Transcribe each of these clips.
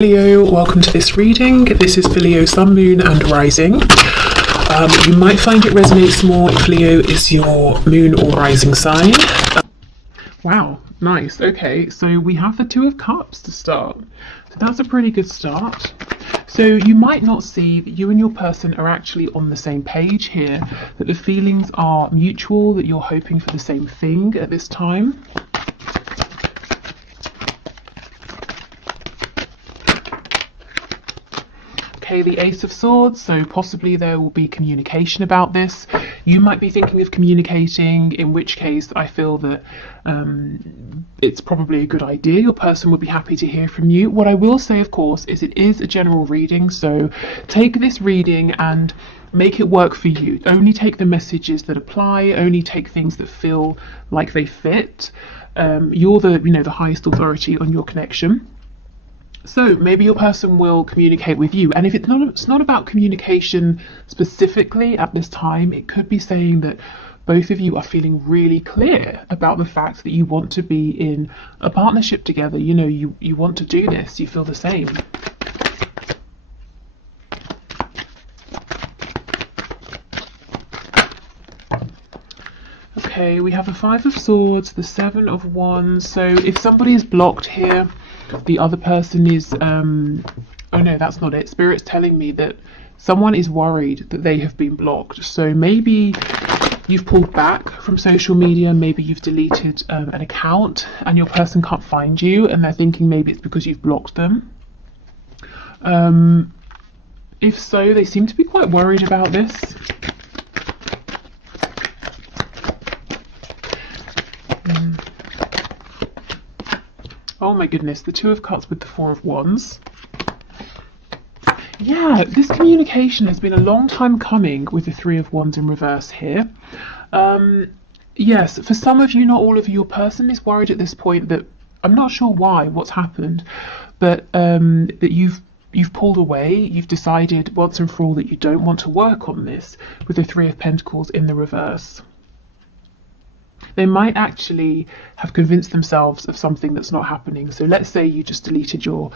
Leo, welcome to this reading. This is for Leo, Sun, Moon and Rising. You might find it resonates more if Leo is your moon or rising sign. Wow, nice. Okay, so we have the Two of Cups to start. So that's a pretty good start. So you might not see that you and your person are actually on the same page here, that the feelings are mutual, that you're hoping for the same thing at this time. Okay, the Ace of Swords, so possibly there will be communication about this. You might be thinking of communicating, in which case I feel that it's probably a good idea. Your person would be happy to hear from you. What I will say, of course, is it is a general reading, so take this reading and make it work for you. Only take the messages that apply, only take things that feel like they fit. You're the highest authority on your connection. So maybe your person will communicate with you, and if it's not about communication specifically at this time, it could be saying that both of you are feeling really clear about the fact that you want to be in a partnership together. You want to do this, you feel the same. Okay, we have the Five of Swords, the Seven of Wands. So if somebody is blocked here, the other person is oh no, that's not it. Spirit's telling me that someone is worried that they have been blocked. So maybe you've pulled back from social media, maybe you've deleted an account and your person can't find you and they're thinking maybe it's because you've blocked them. If so, they seem to be quite worried about this. Oh my goodness, the Two of Cups with the Four of Wands. Yeah, this communication has been a long time coming with the Three of Wands in reverse here. Yes, for some of you, not all of you, your person is worried at this point that, I'm not sure what's happened, but that you've pulled away, you've decided once and for all that you don't want to work on this with the Three of Pentacles in the reverse. They might actually have convinced themselves of something that's not happening. So let's say you just deleted your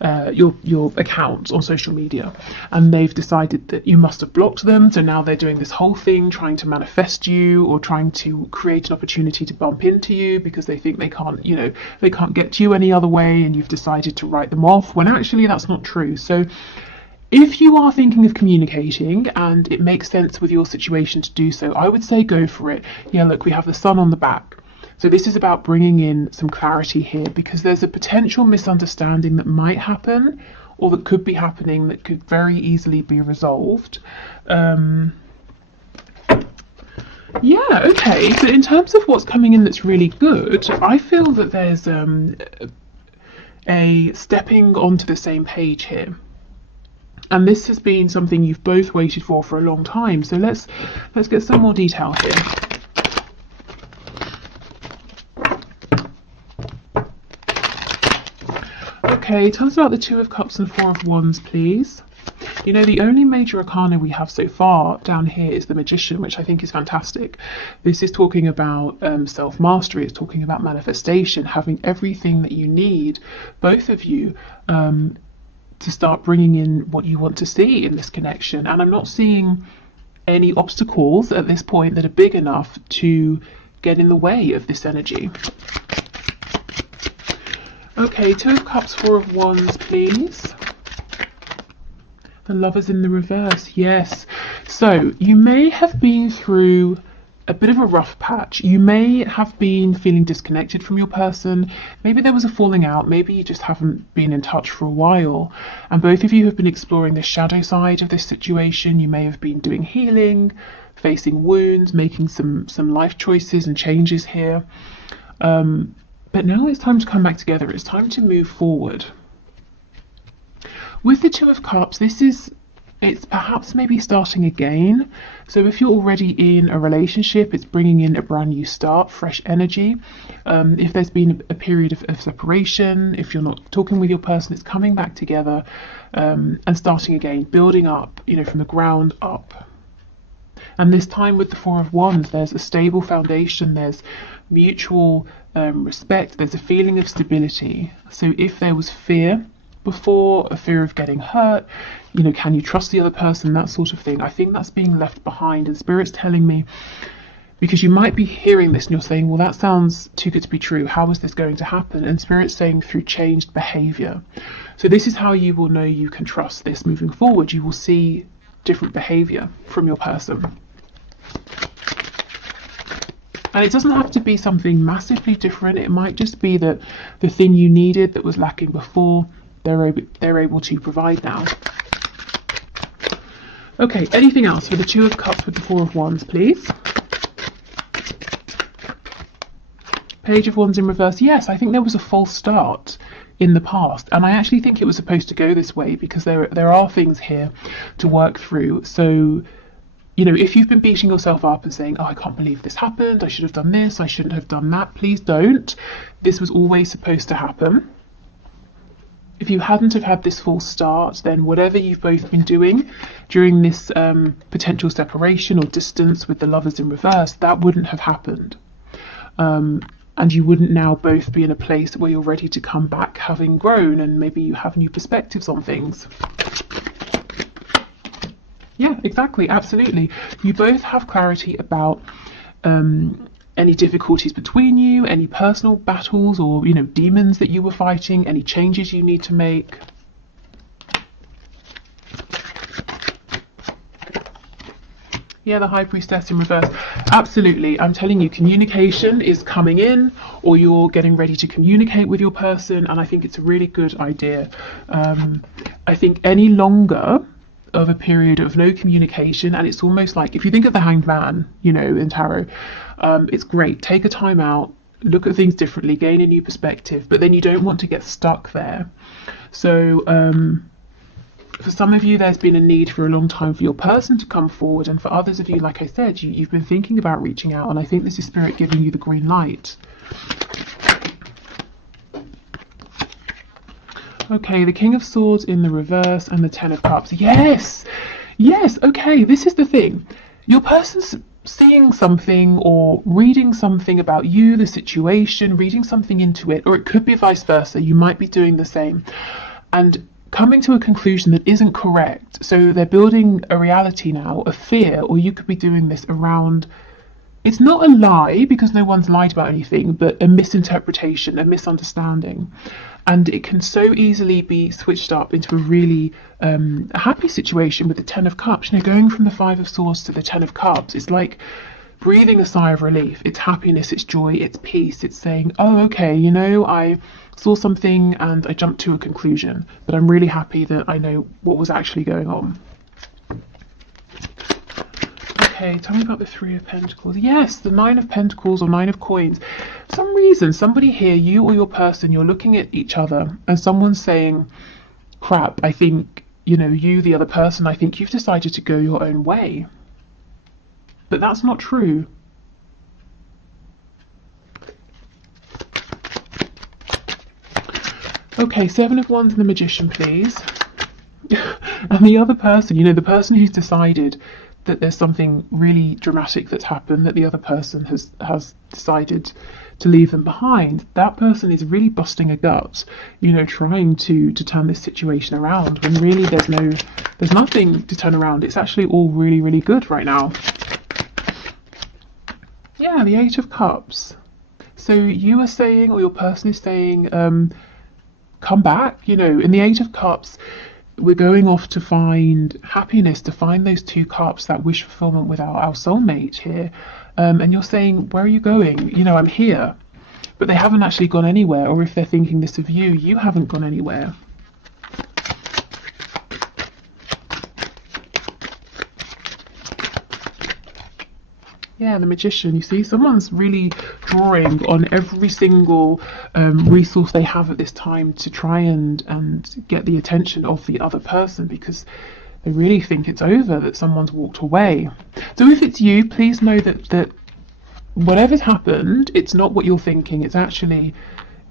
account on social media and they've decided that you must have blocked them. So now they're doing this whole thing trying to manifest you or trying to create an opportunity to bump into you because they think they can't get to you any other way, and you've decided to write them off when actually that's not true. So if you are thinking of communicating and it makes sense with your situation to do so, I would say go for it. Yeah, look, we have the Sun on the back. So this is about bringing in some clarity here because there's a potential misunderstanding that might happen or that could be happening that could very easily be resolved. Yeah, okay. So in terms of what's coming in that's really good, I feel that there's a stepping onto the same page here. And this has been something you've both waited for a long time. So let's get some more detail here. Okay, tell us about the Two of Cups and Four of Wands, please. The only major arcana we have so far down here is the Magician, which I think is fantastic. This is talking about self-mastery. It's talking about manifestation, having everything that you need, both of you, to start bringing in what you want to see in this connection. And I'm not seeing any obstacles at this point that are big enough to get in the way of this energy. Okay, Two of Cups, Four of Wands, please. The Lovers in the reverse, yes. So you may have been through a bit of a rough patch. You may have been feeling disconnected from your person. Maybe there was a falling out. Maybe you just haven't been in touch for a while. And both of you have been exploring the shadow side of this situation. You may have been doing healing, facing wounds, making some life choices and changes here. But now it's time to come back together. It's time to move forward. With the Two of Cups, it's perhaps maybe starting again. So if you're already in a relationship, it's bringing in a brand new start, fresh energy. If there's been a period of separation, if you're not talking with your person, it's coming back together and starting again, building up, from the ground up. And this time with the Four of Wands, there's a stable foundation, there's mutual respect, there's a feeling of stability. So if there was fear before, a fear of getting hurt, you know, can you trust the other person, that sort of thing. I think that's being left behind, and Spirit's telling me, because you might be hearing this and you're saying, well, that sounds too good to be true, how is this going to happen? And Spirit's saying through changed behavior. So this is how you will know you can trust this moving forward. You will see different behavior from your person. And it doesn't have to be something massively different. It might just be that the thing you needed that was lacking before, they're able to provide now. Okay, anything else for the Two of Cups with the Four of Wands, please? Page of Wands in reverse. Yes, I think there was a false start in the past, and I actually think it was supposed to go this way because there are things here to work through. So, you know, if you've been beating yourself up and saying, oh, I can't believe this happened, I should have done this, I shouldn't have done that, please don't. This was always supposed to happen. If you hadn't have had this false start, then whatever you've both been doing during this potential separation or distance with the Lovers in reverse, that wouldn't have happened. And you wouldn't now both be in a place where you're ready to come back having grown, and maybe you have new perspectives on things. Yeah, exactly, absolutely. You both have clarity about any difficulties between you, any personal battles or, you know, demons that you were fighting, any changes you need to make. Yeah, the High Priestess in reverse. Absolutely. I'm telling you, communication is coming in, or you're getting ready to communicate with your person, and I think it's a really good idea. I think any longer of a period of no communication, and it's almost like, if you think of the Hanged Man, you know, in tarot, it's great. Take a time out, look at things differently, gain a new perspective, but then you don't want to get stuck there. So, for some of you, there's been a need for a long time for your person to come forward, and for others of you, like I said, you've been thinking about reaching out, and I think this is Spirit giving you the green light. Okay, the King of Swords in the reverse and the Ten of Cups. Yes! Yes, okay, this is the thing. Your person's seeing something or reading something about you, the situation, reading something into it, or it could be vice versa. You might be doing the same. And coming to a conclusion that isn't correct. So they're building a reality now, a fear, or you could be doing this around, it's not a lie because no one's lied about anything, but a misinterpretation, a misunderstanding. And it can so easily be switched up into a really a happy situation with the Ten of Cups. You know, going from the Five of Swords to the Ten of Cups, it's like breathing a sigh of relief. It's happiness, it's joy, it's peace. It's saying, oh, okay, you know, I saw something and I jumped to a conclusion, but I'm really happy that I know what was actually going on. Okay, tell me about the Three of Pentacles. Yes, the Nine of Pentacles or Nine of Coins. For some reason, somebody here, you or your person, you're looking at each other and someone's saying, crap, I think, you know, you, the other person, I think you've decided to go your own way. But that's not true. Okay, Seven of Wands and the Magician, please. And the other person, you know, the person who's decided that there's something really dramatic that's happened, that the other person has decided to leave them behind, that person is really busting a gut, you know, trying to turn this situation around, when really there's nothing to turn around. It's actually all really, really good right now. Yeah, the Eight of Cups. So you are saying, or your person is saying, come back, you know, in the Eight of Cups, we're going off to find happiness, to find those two cups, that wish fulfillment with our soulmate here. And you're saying, where are you going? You know, I'm here. But they haven't actually gone anywhere. Or if they're thinking this of you, you haven't gone anywhere. Yeah, the Magician. You see, someone's really drawing on every single resource they have at this time to try and get the attention of the other person, because they really think it's over, that someone's walked away. So if it's you, please know that whatever's happened, it's not what you're thinking. It's actually,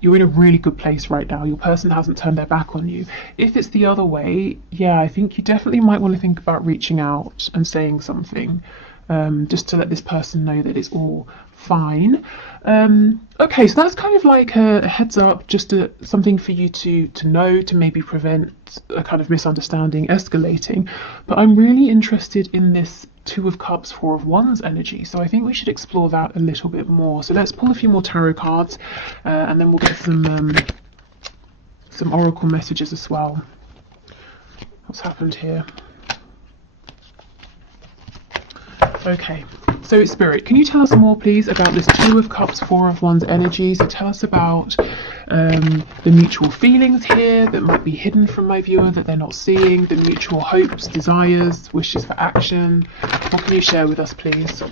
you're in a really good place right now. Your person hasn't turned their back on you. If it's the other way, yeah, I think you definitely might want to think about reaching out and saying something. just to let this person know that it's all fine. Okay, so that's kind of like a heads up, just something for you to know, to maybe prevent a kind of misunderstanding escalating. But I'm really interested in this Two of Cups, Four of Wands energy, so I think we should explore that a little bit more. So let's pull a few more tarot cards, and then we'll get some oracle messages as well. What's happened here? Okay, so Spirit, can you tell us more, please, about this Two of Cups, Four of Wands energy? So tell us about the mutual feelings here that might be hidden from my viewer, that they're not seeing, the mutual hopes, desires, wishes for action. What can you share with us, please?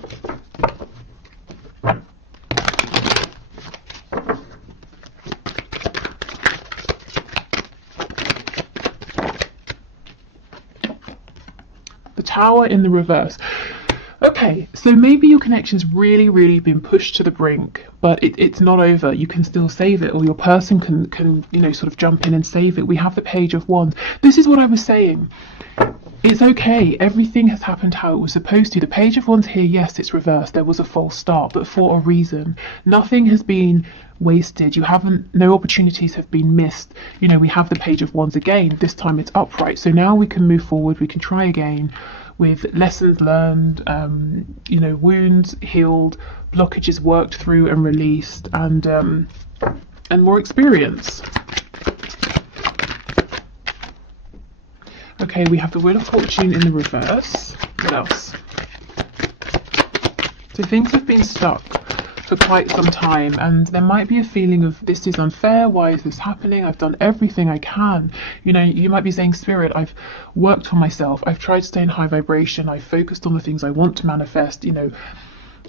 The Tower in the reverse. Okay, so maybe your connection's really been pushed to the brink, but it's not over. You can still save it, or your person can you know, sort of jump in and save it. We have the Page of Wands. This is what I was saying. It's okay. Everything has happened how it was supposed to. The Page of Wands here, yes, it's reversed. There was a false start, but for a reason. Nothing has been wasted. No opportunities have been missed. You know, we have the Page of Wands again. This time it's upright. So now we can move forward. We can try again, with lessons learned, you know, wounds healed, blockages worked through and released, and more experience. Okay, we have the Wheel of Fortune in the reverse. What else? So things have been stuck for quite some time, and there might be a feeling of, this is unfair, why is this happening, I've done everything I can. You know, you might be saying, Spirit, I've worked for myself, I've tried to stay in high vibration, I've focused on the things I want to manifest, you know,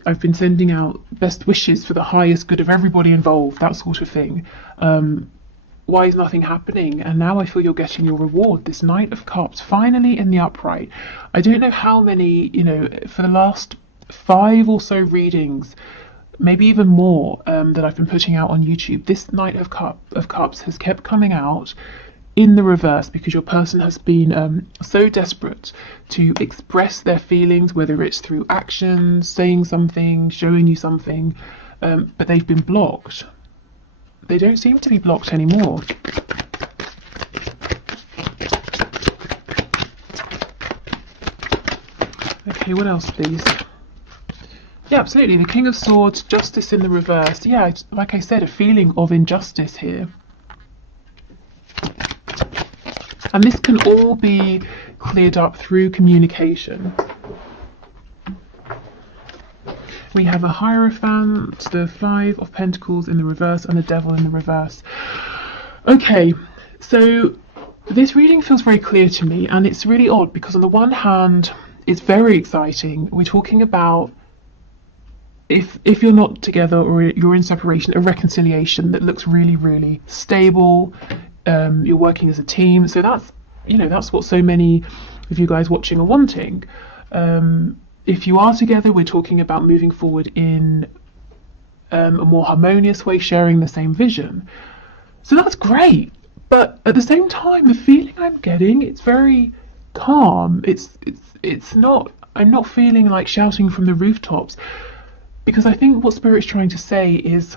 I've been sending out best wishes for the highest good of everybody involved, that sort of thing. Why is nothing happening? And now I feel you're getting your reward. This Knight of Cups, finally in the upright. I don't know how many, you know, for the last 5 or so readings, maybe even more, that I've been putting out on YouTube, this Knight of Cups has kept coming out in the reverse, because your person has been so desperate to express their feelings, whether it's through actions, saying something, showing you something, but they've been blocked. They don't seem to be blocked anymore. Okay, what else, please? Yeah, absolutely. The King of Swords, Justice in the reverse. Yeah, like I said, a feeling of injustice here. And this can all be cleared up through communication. We have a Hierophant, the 5 of Pentacles in the reverse, and the Devil in the reverse. Okay, so this reading feels very clear to me, and it's really odd because on the one hand, it's very exciting. We're talking about, if you're not together or you're in separation, a reconciliation that looks really stable. You're working as a team, so that's, you know, that's what so many of you guys watching are wanting. If you are together, we're talking about moving forward in a more harmonious way, sharing the same vision. So that's great, but at the same time, the feeling I'm getting, it's very calm. It's not, I'm not feeling like shouting from the rooftops, because I think what Spirit's trying to say is,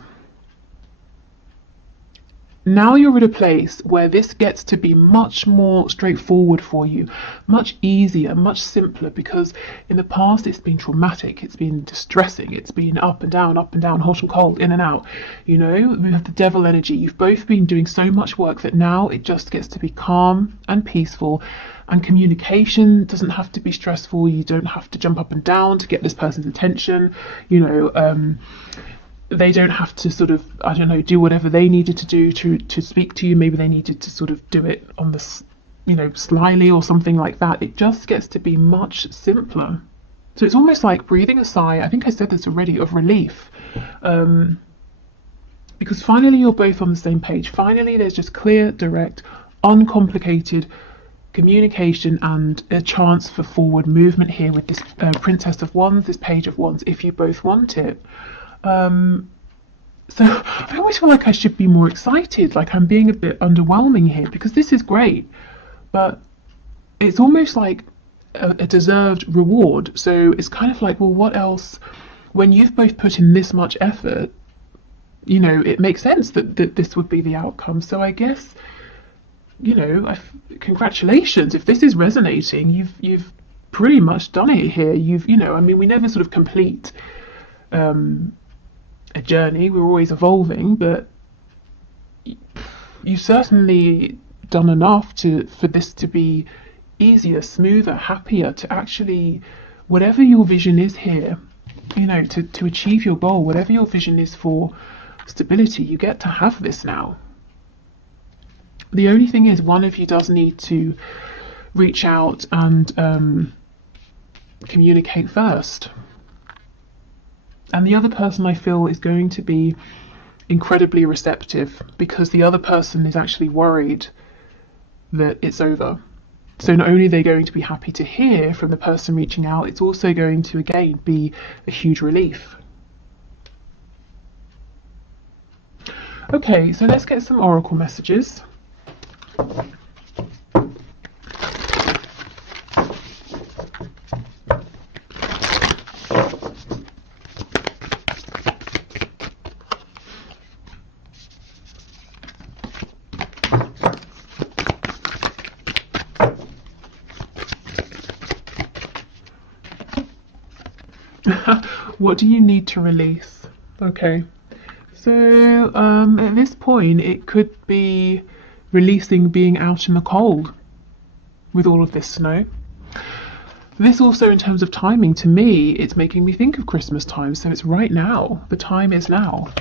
now you're at a place where this gets to be much more straightforward for you, much easier, much simpler, because in the past it's been traumatic, it's been distressing, it's been up and down, hot and cold, in and out. You know, we have the Devil energy. You've both been doing so much work that now it just gets to be calm and peaceful, and communication doesn't have to be stressful. You don't have to jump up and down to get this person's attention, you know. They don't have to sort of, I don't know, do whatever they needed to do to speak to you. Maybe they needed to sort of do it on this, you know, slyly or something like that. It just gets to be much simpler. So it's almost like breathing a sigh, I think I said this already, of relief. Because finally you're both on the same page. Finally there's just clear, direct, uncomplicated communication and a chance for forward movement here with this Princess of Wands, this Page of Wands, if you both want it. So I always feel like I should be more excited, like I'm being a bit underwhelming here, because this is great, but it's almost like a deserved reward. So it's kind of like, well, what else? When you've both put in this much effort, you know, it makes sense that this would be the outcome. So I guess, you know, congratulations. If this is resonating, you've pretty much done it here. You know, I mean, we never sort of complete a journey. We're always evolving, but you've certainly done enough for this to be easier, smoother, happier, to actually, whatever your vision is here, you know, to achieve your goal, whatever your vision is for stability, you get to have this now. The only thing is, one of you does need to reach out and communicate first. And the other person, I feel, is going to be incredibly receptive, because the other person is actually worried that it's over. So not only are they going to be happy to hear from the person reaching out, it's also going to, again, be a huge relief. Okay, so let's get some oracle messages. What do you need to release? Okay, so at this point it could be releasing being out in the cold with all of this snow. This also, in terms of timing, to me, it's making me think of Christmas time, so it's right now. The time is now.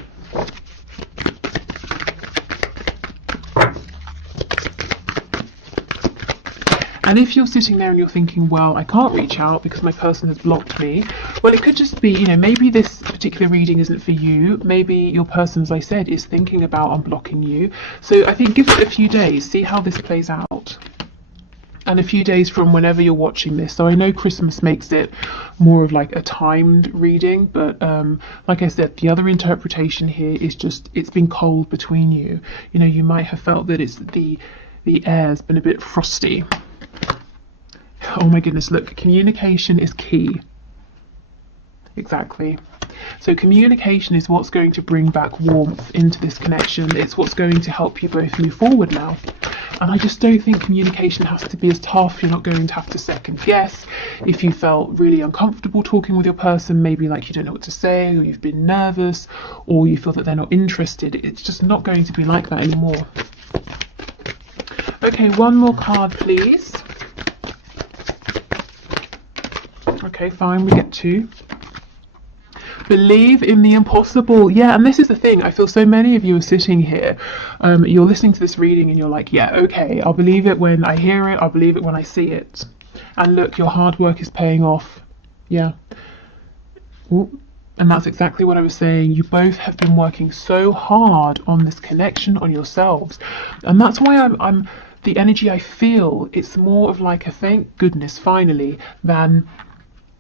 And if you're sitting there and you're thinking, well, I can't reach out because my person has blocked me, well, it could just be, you know, maybe this particular reading isn't for you. Maybe your person, as I said, is thinking about unblocking you. So I think give it a few days, see how this plays out. And a few days from whenever you're watching this. So I know Christmas makes it more of like a timed reading, but like I said, the other interpretation here is just, it's been cold between you. You know, you might have felt that it's the air's been a bit frosty. Oh my goodness, look, communication is key. Exactly. So communication is what's going to bring back warmth into this connection. It's what's going to help you both move forward now. And I just don't think communication has to be as tough. You're not going to have to second guess. If you felt really uncomfortable talking with your person, maybe like you don't know what to say, or you've been nervous, or you feel that they're not interested, it's just not going to be like that anymore. Okay, one more card, please. Okay, fine, we get two. Believe in the impossible. Yeah, and this is the thing. I feel so many of you are sitting here. You're listening to this reading and you're like, yeah, okay, I'll believe it when I hear it. I'll believe it when I see it. And look, your hard work is paying off. Yeah. Ooh. And that's exactly what I was saying. You both have been working so hard on this connection, on yourselves. And that's why I'm the energy I feel, it's more of like a thank goodness finally than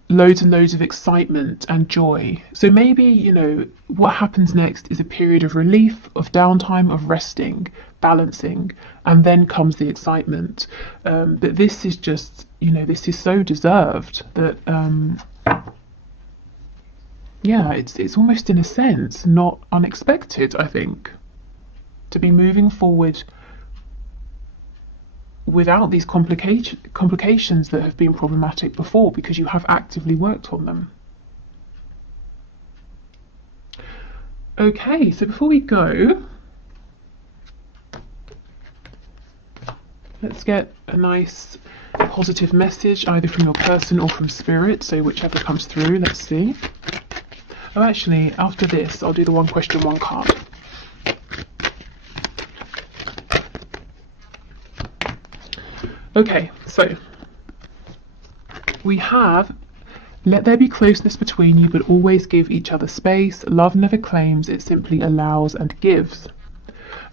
loads and loads of excitement and joy. So maybe, you know, what happens next is a period of relief, of downtime, of resting, balancing, and then comes the excitement. But this is just, you know, this is so deserved that, yeah, it's almost in a sense not unexpected, I think, to be moving forward without these complications that have been problematic before, because you have actively worked on them. Okay, so before we go, let's get a nice positive message either from your person or from spirit, so whichever comes through. Let's see. Oh, actually, after this I'll do the one question, one card. Okay, so we have, let there be closeness between you, but always give each other space. Love never claims, it simply allows and gives.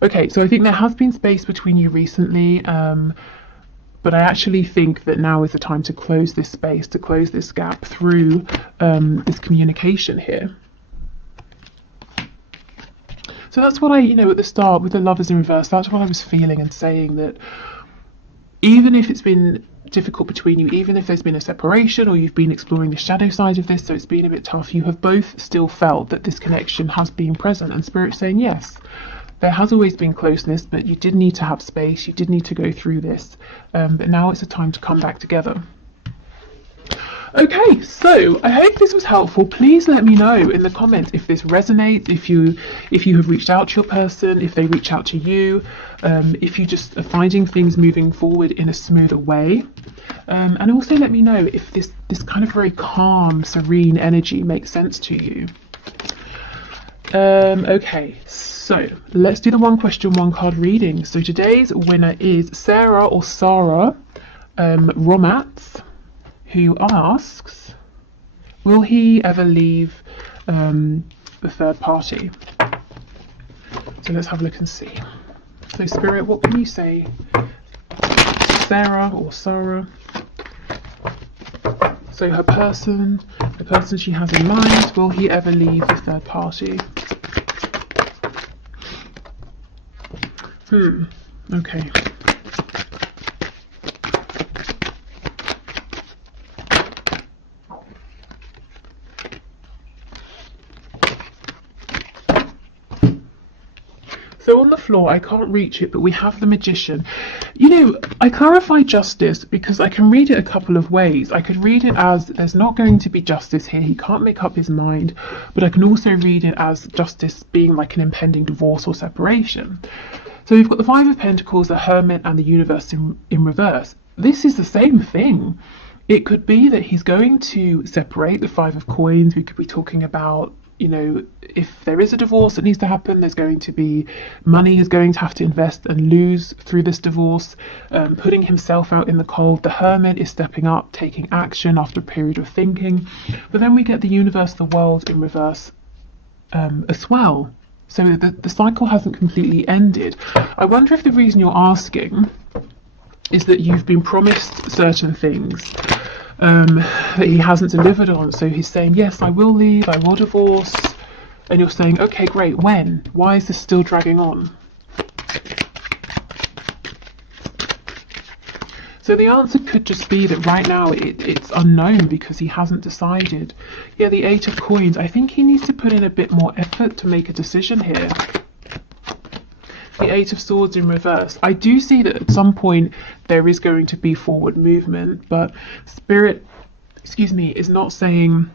Okay, so I think there has been space between you recently, but I actually think that now is the time to close this space, to close this gap through this communication here. So that's what I, you know, at the start with the Lovers in reverse, that's what I was feeling and saying, that even if it's been difficult between you, even if there's been a separation or you've been exploring the shadow side of this, so it's been a bit tough, you have both still felt that this connection has been present, and Spirit's saying yes, there has always been closeness, but you did need to have space, you did need to go through this, but now it's a time to come back together. Okay, so I hope this was helpful. Please let me know in the comments if this resonates, if you have reached out to your person, if they reach out to you, if you just are finding things moving forward in a smoother way. And also let me know if this kind of very calm, serene energy makes sense to you. Okay, so let's do the one question, one card reading. So today's winner is Sarah or Sarah Romats, who asks, will he ever leave the third party? So let's have a look and see. So Spirit, what can you say? Sarah or Sarah. So her person, the person she has in mind, will he ever leave the third party? Okay. So on the floor, I can't reach it, but we have the Magician. You know, I clarify justice because I can read it a couple of ways. I could read it as there's not going to be justice here, he can't make up his mind, but I can also read it as justice being like an impending divorce or separation. So we've got the Five of Pentacles, the Hermit, and the Universe in reverse. This is the same thing. It could be that he's going to separate. The Five of Coins, we could be talking about, you know, if there is a divorce that needs to happen, there's going to be money he's going to have to invest and lose through this divorce, putting himself out in the cold. The Hermit is stepping up, taking action after a period of thinking. But then we get the Universe, the World in reverse as well. So the cycle hasn't completely ended. I wonder if the reason you're asking is that you've been promised certain things that he hasn't delivered on. So he's saying, yes, I will leave, I will divorce. And you're saying, okay, great, when? Why is this still dragging on? So the answer could just be that right now it's unknown because he hasn't decided. Yeah, the Eight of Coins, I think he needs to put in a bit more effort to make a decision here. The Eight of Swords in reverse. I do see that at some point there is going to be forward movement, but Spirit, is not saying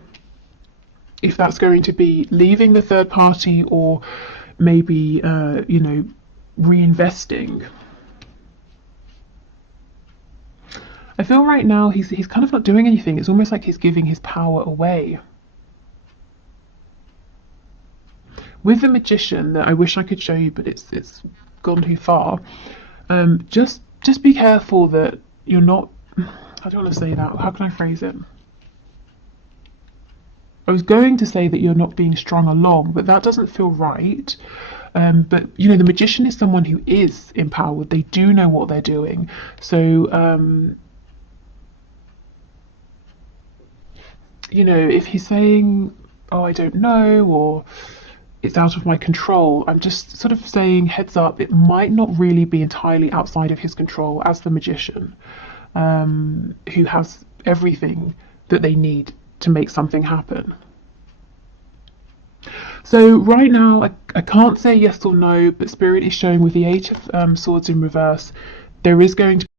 if that's going to be leaving the third party or maybe, you know, reinvesting. I feel right now he's kind of not doing anything. It's almost like he's giving his power away. With the Magician, that I wish I could show you, but it's gone too far. Just be careful that you're not. I don't want to say that. How can I phrase it? I was going to say that you're not being strung along, but that doesn't feel right. But you know, the Magician is someone who is empowered. They do know what they're doing. So you know, if he's saying, oh, I don't know, or it's out of my control, I'm just sort of saying, heads up, it might not really be entirely outside of his control as the Magician, who has everything that they need to make something happen. So right now, I can't say yes or no, but Spirit is showing with the Eight of Swords in reverse, there is going to